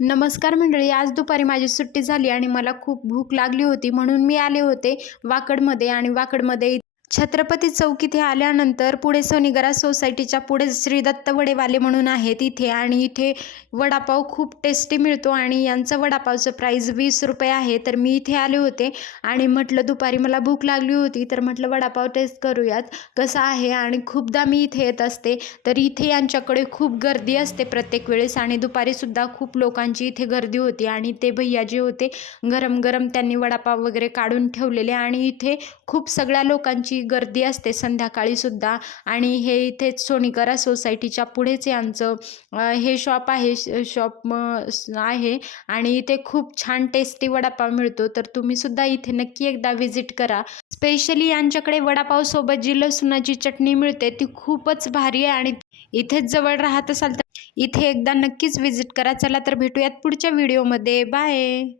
नमस्कार मंडळी, आज दुपारी माझी सुट्टी झाली आणि मला खूप भूक लागली होती म्हणून मी आले होते वाकडमध्ये. आणि वाकडमध्ये छत्रपती चौक इथे आल्यानंतर पुढे सोनीगरा सोसायटीच्या पुढे श्री दत्त वडेवाले म्हणून आहेत इथे. आणि इथे वडापाव खूप टेस्टी मिळतो आणि यांचं वडापावचं प्राईस 20 रुपये आहे. तर मी इथे आले होते आणि म्हटलं दुपारी मला भूक लागली होती तर म्हटलं वडापाव टेस्ट करूयात कसा आहे. आणि खूपदा मी इथे येत असते तर इथे यांच्याकडे खूप गर्दी असते प्रत्येक वेळेस. आणि दुपारीसुद्धा खूप लोकांची इथे गर्दी होती आणि ते भैया जे होते गरम गरम त्यांनी वडापाव वगैरे काढून ठेवलेले. आणि इथे खूप सगळ्या लोकांची गर्दी असते संध्याकाळी सुद्धा. आणि हे इथे सोनीगरा सोसायटीच्या पुढेच यांचं हे शॉप आहे आहे. आणि इथे खूप छान टेस्टी वडापाव मिळतो. तर तुम्ही सुद्धा इथे नक्की एकदा विजिट करा. स्पेशली यांच्याकडे वडापाव सोबत जी लसूणाची चटणी मिळते ती खूपच भारी आहे. आणि इथेच जवळ राहत असाल तर इथे एकदा नक्कीच विजिट करा. चला तर भेटूयात पुढच्या व्हिडिओमध्ये. बाय.